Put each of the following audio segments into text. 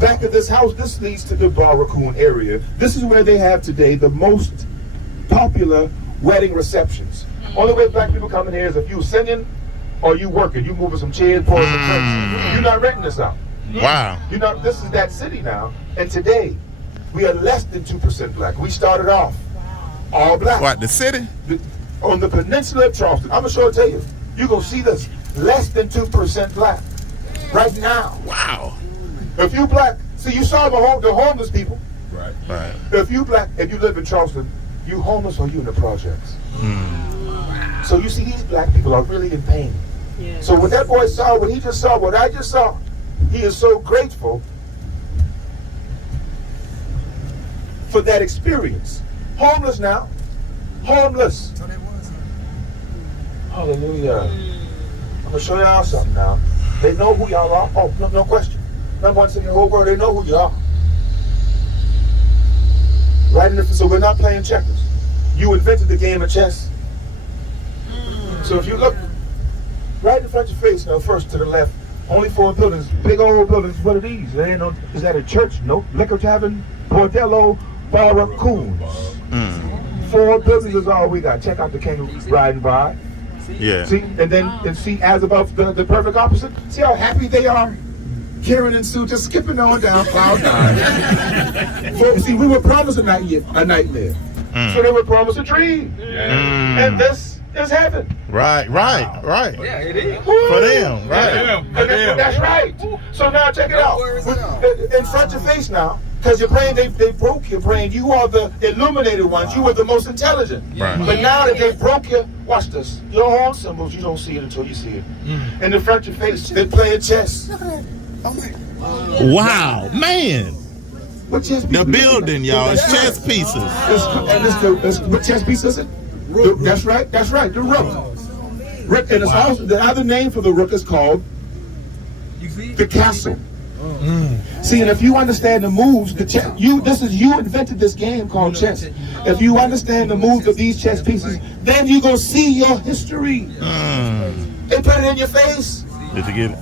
back of this house, this leads to the Barracoon area. This is where they have today the most popular wedding receptions. Only way black people come in here is if you singing or you working. You moving some chairs, pouring some drinks. You're not renting this out. Wow. You know, this is that city now. And today, we are less than 2% black. We started off all black. What, the city? On the peninsula of Charleston. I'm going to tell you. You're going to see this. Less than 2% black. Right now. Wow. If you black, see, you saw the homeless people. Right. Right. If you black, if you live in Charleston, you homeless or you in the projects. Mm. So you see, these black people are really in pain. Yeah. So what that boy saw, what he just saw, what I just saw, he is so grateful for that experience. Homeless now. Homeless. Hallelujah. I'm going to show y'all something now. They know who y'all are. Oh, no question. Number one city in the whole world, they know who you are. Right in the, so we're not playing checkers. You invented the game of chess. So if you look right in front of your face, now first to the left, only 4 buildings, big old buildings. What are these? They ain't no, is that a church? Nope. Liquor tavern, bordello, barracoons. 4 buildings is all we got. Check out the king riding by. Yeah. See, and see as above the perfect opposite. See how happy they are. Karen and Sue just skipping on down cloud 9. See, we were promised a nightmare. So they were promised a dream. And this is heaven. Right. Yeah, it is. For them, right. That's right. So now check it out. In front of your face now, because you're praying, they broke your brain. You are the illuminated ones. You were the most intelligent. Right. But now that they broke you, watch this. Your own symbols, you don't see it until you see it. In the front of your face, they're playing chess. Wow, man. What chess pieces? The building, y'all, it's chess pieces. What chess piece is it? That's right, the rook. And it's also, the other name for the rook is called the castle. See, and if you understand the moves, you invented this game called chess. If you understand the moves of these chess pieces, then you gonna see your history. They put it in your face. Did you get it?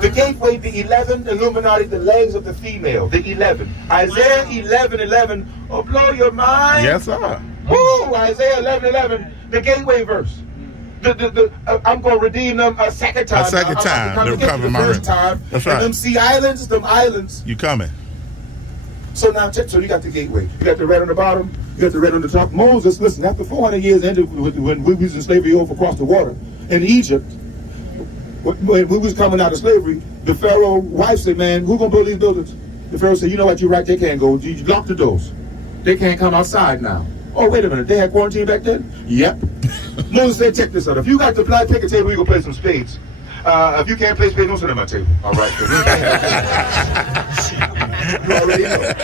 The gateway, the 11, Illuminati, the legs of the female, the 11. Isaiah 11:11 will blow your mind. Yes, sir. Woo! Isaiah 11:11, the gateway verse. I'm going to redeem them a second time. A second time. I'm They're coming the first time. That's right. And them sea islands, them islands. You coming. So now, so you got the gateway. You got the red on the bottom. You got the red on the top. Moses, listen, after 400 years ended when we was in slavery over across the water in Egypt, when we was coming out of slavery, the Pharaoh wife said, man, who going to build these buildings? The Pharaoh said, you know what, you're right, they can't go. You lock the doors. They can't come outside now. Oh, wait a minute, they had quarantine back then? Yep. Moses said, check this out. If you got the blood, pick a table, you can play some spades. If you can't play spades, don't sit at my table. All right. You already know.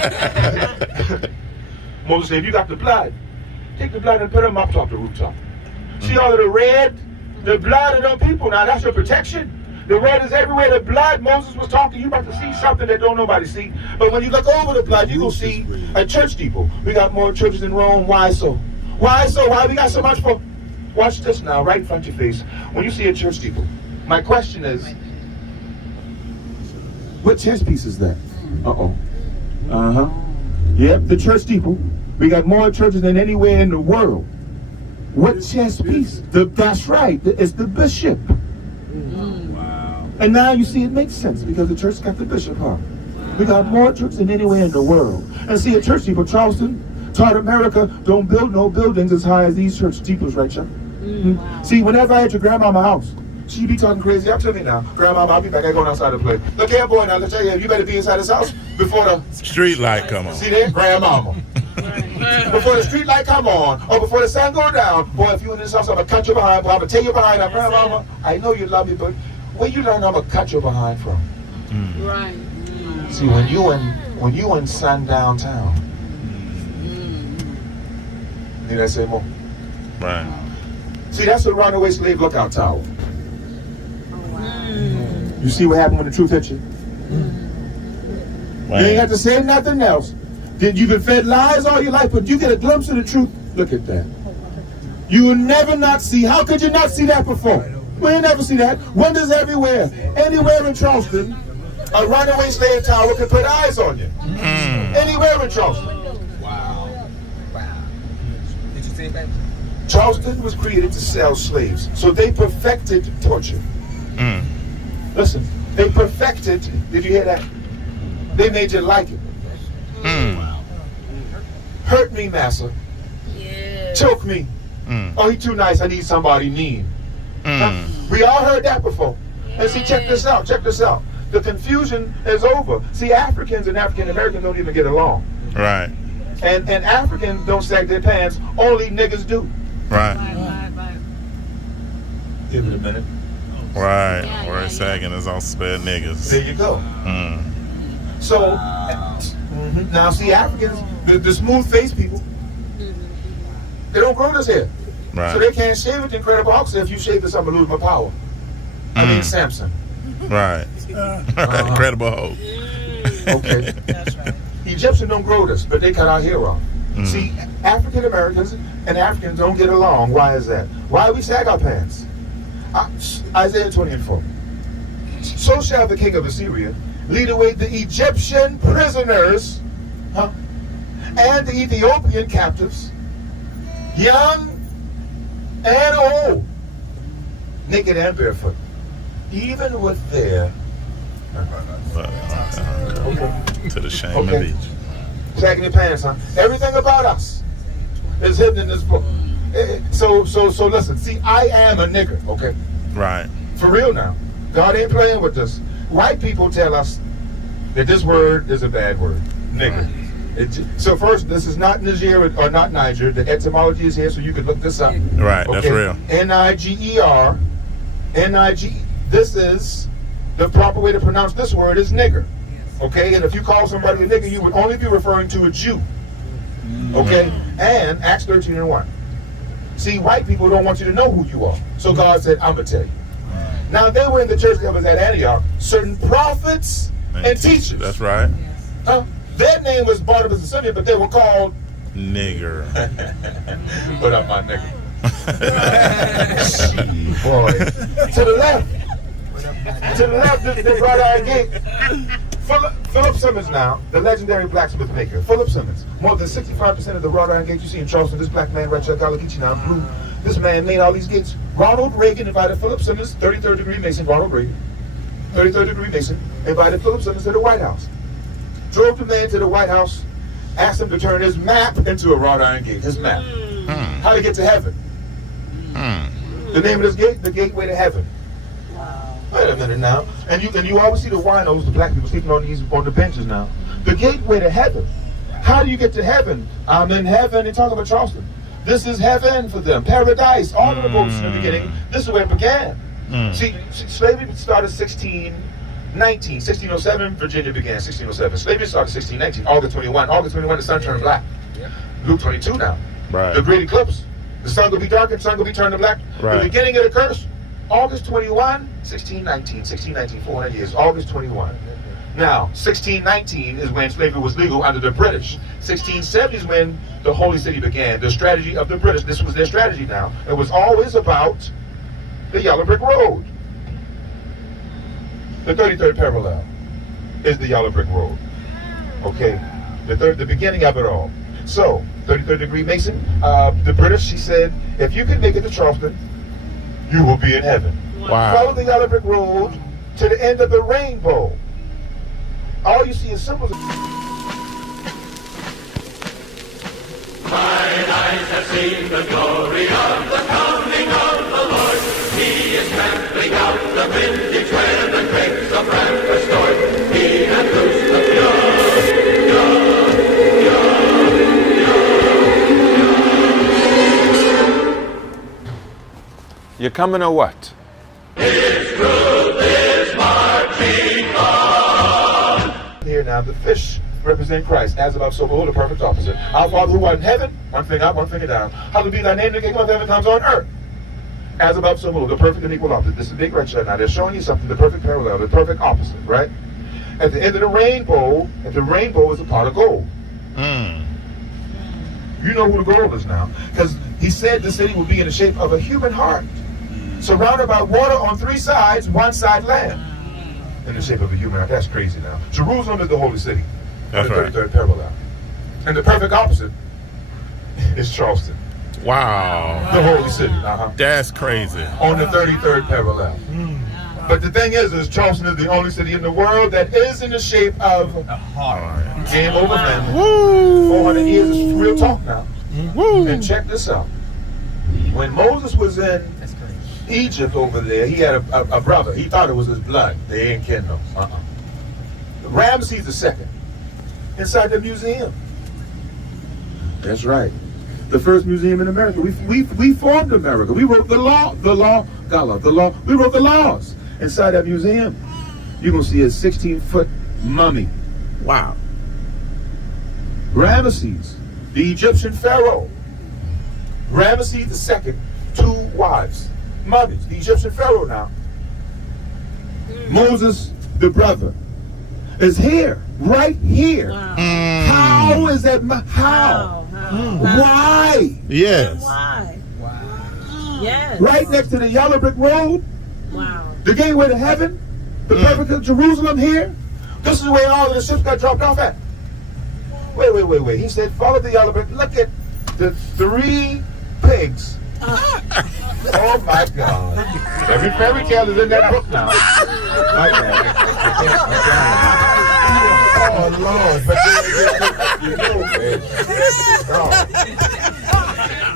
Moses said, if you got the blood, take the blood and put them up top the rooftop. See all of the red, the blood of them people. Now that's your protection. The red is everywhere. The blood, Moses was talking, you about to see something that don't nobody see. But when you look over the blood, you going to see a church steeple. We got more churches in Rome. Why so? Why so? Why we got so much for? Watch this now, right in front of your face. When you see a church steeple, my question is, what chess piece is that? Yep, the church steeple. We got more churches than anywhere in the world. What chess piece? That's right, it's the bishop. And now you see it makes sense because the church got the bishop, huh? We got more churches than anywhere in the world. And see, a church steeple, Charleston, taught America, don't build no buildings as high as these church steeples, right, Chuck? See, whenever I at your grandmama's house, she be talking crazy up to me now. Grandmama, I'll be back. I going outside to play. Look here, boy, now, let's tell you, you better be inside this house before the street light come on. See there, grandmama. Before the street light come on, or before the sun go down, boy, if you in this house, I'm going to cut you behind, boy, I'm going to take you behind. Now, grandmama, I know you love me, but where you learn I'm going to cut you behind from? Right. See, when you in sundown town, need I say more? Right. See, that's the runaway slave lookout tower. Oh, wow. You see what happened when the truth hit you? Wow. You ain't have to say nothing else. You've been fed lies all your life, but you get a glimpse of the truth. Look at that. You will never not see. How could you not see that before? We ain't never see that. Wonders everywhere. Anywhere in Charleston, A runaway slave tower could put eyes on you. Anywhere in Charleston. Wow. Did you say that? Charleston was created to sell slaves. So they perfected torture. Listen, they perfected, did you hear that? They made you like it. Hurt me, massa. Yeah. Choke me. Oh, he too nice, I need somebody mean. We all heard that before. And see, check this out, check this out. The confusion is over. See, Africans and African Americans don't even get along. Right. And Africans don't sag their pants, only niggas do. Right. Right. Give it a minute. Right. Where it's sagging is all spare niggas. There you go. So, now see, Africans, the smooth-faced people, they don't grow this hair. Right. So they can't shave it. Incredible Hulk said, if you shave this, I'm going to lose my power. I mean, Samson. Right. Incredible hope. Okay. That's right. Egyptians don't grow this, but they cut our hair off. See, African Americans and Africans don't get along. Why is that? Why we sag our pants? Isaiah 20:4. So shall the king of Assyria lead away the Egyptian prisoners, and the Ethiopian captives, young and old, naked and barefoot, even with their To the shame of each. sagging their pants, Everything about us is hidden in this book. So listen. See, I am a nigger, okay? Right. For real now. God ain't playing with us. White people tell us that this word is a bad word, nigger. So first, this is not Niger or not Niger. The etymology is here, so you can look this up. Right, that's real. Niger, N-I-G. This is the proper way to pronounce this word is nigger. Okay, and if you call somebody a nigger, you would only be referring to a Jew. Okay, and Acts 13:1. See, white people don't want you to know who you are. So God said, I'm going to tell you. Now, they were in the church that was at Antioch, certain prophets and teachers. That's right. Their name was Barnabas and Simeon, but they were called Nigger. What up, my nigga? Boy. To the left. They brought our gate. Philip Simmons now, the legendary blacksmith maker. Philip Simmons. More than 65% of the wrought iron gates you see in Charleston, this black man right here, GeeChi now, blue. This man made all these gates. Ronald Reagan invited Philip Simmons, 33rd degree Mason, Ronald Reagan, 33rd degree Mason, invited Philip Simmons to the White House. Drove the man to the White House, asked him to turn his map into a wrought iron gate. His map. How to get to heaven. The name of this gate, the gateway to heaven. Wait a minute now. And you always see the winos, the black people sleeping on the benches now. The gateway to heaven. How do you get to heaven? I'm in heaven. They talk about Charleston. This is heaven for them. Paradise. All of the books in the beginning. This is where it began. See, slavery started 1607, Virginia began 1607. Slavery started 1619, August 21. August 21, the sun turned black. Luke 22 now. Right. The great eclipse. The sun will be dark and the sun will be turned to black. Right. The beginning of the curse. August 21, 1619, 400 years, August 21. Now, 1619 is when slavery was legal under the British. 1670 is when the Holy City began. The strategy of the British, this was their strategy now. It was always about the Yellow Brick Road. The 33rd parallel is the Yellow Brick Road. Okay, the beginning of it all. So, 33rd degree Mason, the British, she said, if you can make it to Charleston, you will be in heaven. Wow. Follow the Yellow Brick Road to the end of the rainbow. All you see is symbols. Mine eyes have seen the glory of the coming of the Lord. He is trampling out the vintage where the grapes of wrath are stored. He hath loosed the You coming or what? His truth is marching on. Here now, the fish represent Christ, as above, so below, the perfect opposite. Our Father who art in heaven, one finger up, one finger down. Hallowed be thy name, the kingdom of heaven comes on earth. As above, so below, the perfect and equal opposite. This is a big red shirt now. They're showing you something, the perfect parallel, the perfect opposite, right? At the end of the rainbow is a pot of gold. You know who the gold is now, because he said the city will be in the shape of a human heart, surrounded by water on three sides, one side land. in the shape of a human heart. That's crazy now. Jerusalem is the holy city. That's the right. 33rd parallel. And the perfect opposite is Charleston, Wow. the holy city. That's crazy. On the 33rd parallel. But the thing is Charleston is the only city in the world that is in the shape of A heart. game over family. Woo. 400 years is real talk now. Woo. And check this out. When Moses was in That's crazy. Egypt over there, he had a brother. He thought it was his blood. They ain't kin no. Ramses II, inside the museum. That's right. The first museum in America. We formed America. We wrote the law. We wrote the laws inside that museum. You're going to see a 16-foot mummy. Wow. Ramesses, the Egyptian pharaoh. Ramesses II, 2 wives. Mummies, the Egyptian pharaoh now. Moses, the brother, is here, right here. Wow. How is that? How? Why? Yes. Why? Wow. Yes. Right next to the yellow brick road, Wow. the gateway to heaven, the perfect of Jerusalem here. This is where all of the ships got dropped off at. Wait. He said, follow the yellow brick. Look at the 3 pigs. Oh my God. Every fairy tale is in that book now. My God. Oh Lord. But you know, man. Oh.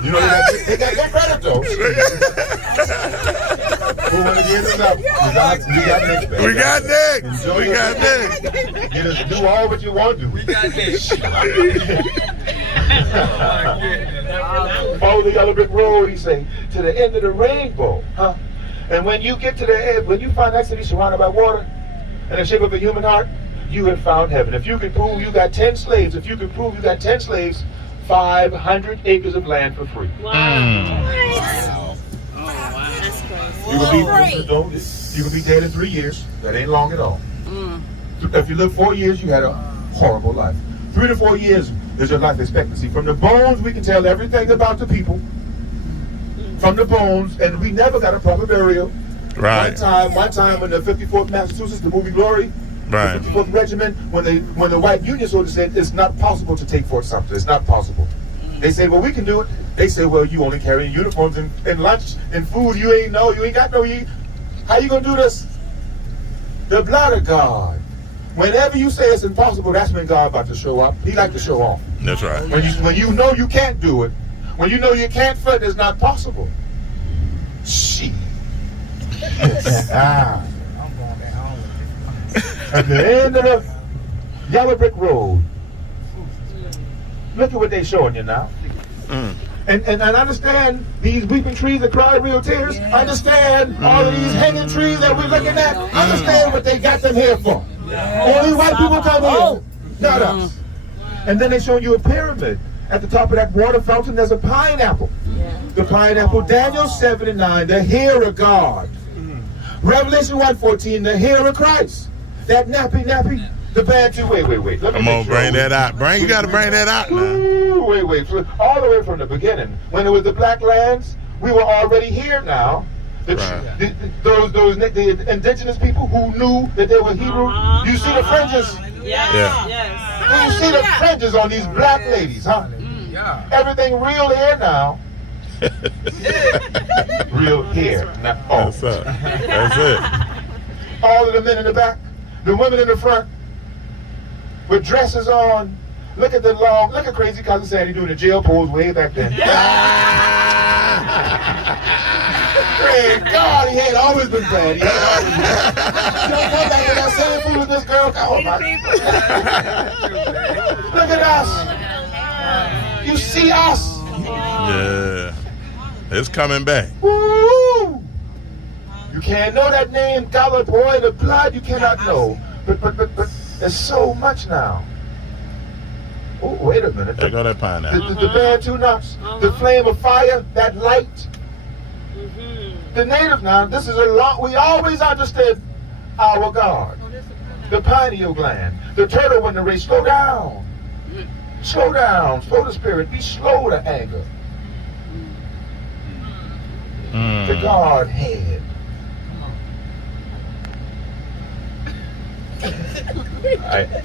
You know, they got their credit though. Who want to get us up? We got next, man. We got next. Enjoy We your- got next. Get us do all what you want to do. We got this. Follow the yellow brick road, he say, to the end of the rainbow. And when you get to the end, when you find that city surrounded by water in the shape of a human heart, you have found heaven. If you can prove you got 10 slaves, 500 acres of land for free. Wow. Wow. That's crazy. You can be dead in 3 years. That ain't long at all. If you live 4 years, you had a horrible life. 3 to 4 years is your life expectancy. From the bones, we can tell everything about the people. From the bones, and we never got a proper burial. Right. One time when the 54th Massachusetts, the movie Glory, Right. the 54th Regiment, when the white Union soldiers said it's not possible to take Fort Sumter, it's not possible. They say, well, we can do it. They say, well, you only carry uniforms and lunch and food. You ain't got no. How you gonna do this? The blood of God. Whenever you say it's impossible, that's when God about to show up. He like to show off. That's right. When you know you can't do it, when you know you can't fit, it's not possible. Shit. I'm going back home. At the end of the yellow brick road, look at what they showing you now. And I understand these weeping trees that cry real tears. I understand all of these hanging trees that we're looking at. I understand what they got them here for. Only white people come here, not us. And then they show you a pyramid. At the top of that water fountain, there's a pineapple. The pineapple, Daniel 7:9, the hair of God. Revelation 1:14, the hair of Christ. That nappy, the bad too. Wait. Let me I'm make gonna sure. bring that out. You gotta bring that out now. Ooh, wait. All the way from the beginning, when it was the black lands, we were already here now. Right. The indigenous people who knew that they were Hebrew. You see the fringes. Yes. Yeah. Yes. You see the fringes on these black ladies, huh? Yeah. Everything real hair now. Real hair. Now, That's it. That's it. all of the men in the back, the women in the front, with dresses on. Look at Crazy Cousin Sandy doing the jail pose way back then. Praise God, he had always been bad. He had always been bad. Don't come back with that same fool with this girl. Oh my. Look at us. You see us. Yeah. It's coming back. Woo! You can't know that name, Gullah boy, the blood you cannot know. But there's so much now. Oh, wait a minute. There go that pineapple. The bad two nuts, the flame of fire, that light. The native now, this is a lot. We always understood our God. The pineal gland, the turtle when the race, slow down. Slow down, slow the spirit, be slow to anger. The Godhead.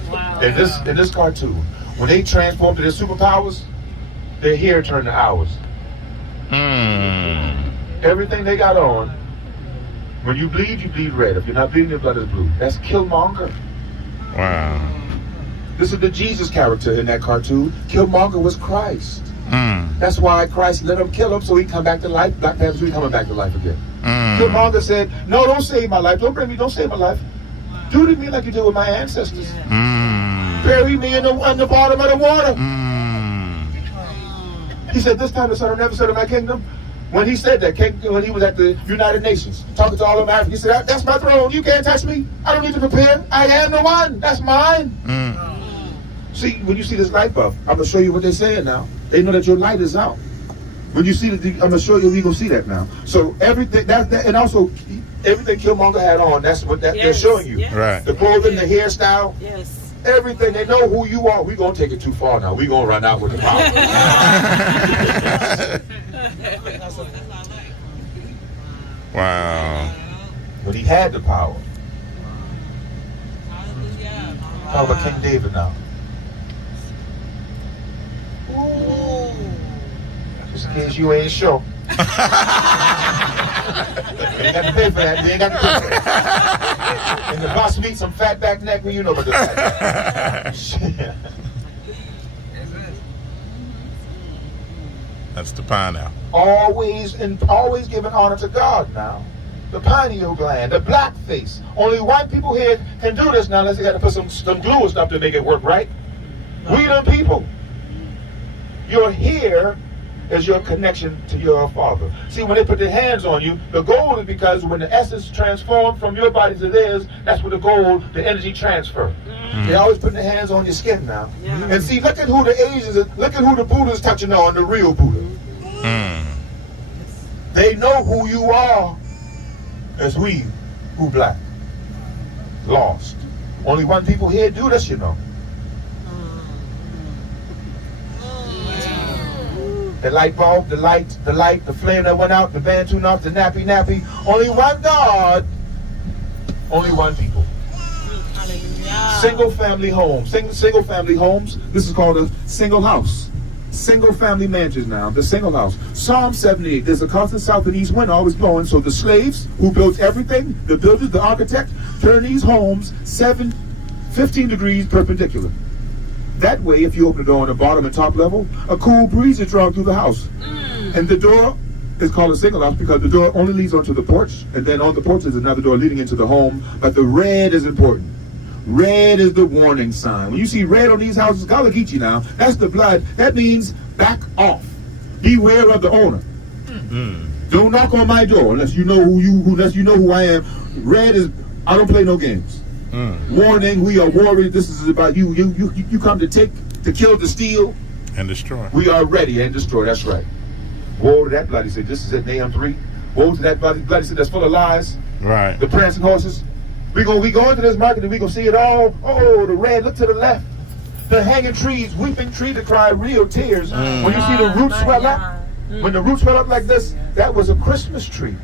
Wow. In this cartoon, when they transform to their superpowers, their hair turn to hours. Everything they got on, when you bleed red. If you're not bleeding, your blood is blue. That's Killmonger. Wow. This is the Jesus character in that cartoon. Killmonger was Christ. That's why Christ let him kill him so he can come back to life. Black Panther's really coming back to life again. Killmonger said, no, don't save my life. Don't save my life. Do to me like you did with my ancestors. Bury me in the bottom of the water. He said, this time the sun will never set in my kingdom. When he said that, when he was at the United Nations, talking to all of Africa, he said, that's my throne. You can't touch me. I don't need to prepare. I am the one. That's mine. See, when you see this light bulb, I'm going to show you what they're saying now. They know that your light is out. When you see the, I'm going to show you, we're going to see that now. So everything, that, and also everything Killmonger had on, that's what they're showing you. Yes. Right. The clothing, the hairstyle. Yes. Everything, they know who you are. We're going to take it too far now. We're going to run out with the power. Wow. When he had the power. Talk about King David now. Just in case you ain't sure. You ain't got to pay for that. You ain't got to pay for that. And the boss meets some fat back neck, well, you know about the fat back. That's the pineapple. Always giving honor to God now. The pineal gland, the black face. Only white people here can do this now unless they got to put some glue and stuff to make it work right. We the people. Your hair is your connection to your father. See, when they put their hands on you, the goal is because when the essence transforms from your body to theirs, that's what the goal, the energy transfer. They always put their hands on your skin now. And see, look at who the Asians, look at who the Buddha's touching on, the real Buddha. They know who you are as we who black. Lost. Only one people here do this, you know. The light bulb, the light, the flame that went out, the band tuned off, the nappy. Only one God, only one people. Single family homes. Single family homes. This is called a single house. Single family mansions now. The single house. Psalm 78. There's a constant south and east wind always blowing. So the slaves who built everything, the builders, the architect, turn these homes 15 degrees perpendicular. That way, if you open the door on the bottom and top level, a cool breeze is drawn through the house. And the door is called a single house because the door only leads onto the porch, and then on the porch is another door leading into the home. But the red is important. Red is the warning sign. When you see red on these houses, GeeChee now, that's the blood. That means back off. Beware of the owner. Don't knock on my door unless you know unless you know who I am. Red is, I don't play no games. Warning, we are warriors. This is about you. You come to take, to kill, to steal. And destroy. We are ready and destroy. That's right. Woe to that bloody city. This is at Nahum 3. Woe to that bloody city that's full of lies. Right. The prancing horses. We go into this market and we gonna see it all. Oh, the red, look to the left. The hanging trees, weeping trees that cry real tears. When you see the roots swell up, when the roots swell up like this, that was a Christmas tree.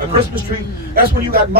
A Christmas tree. That's when you got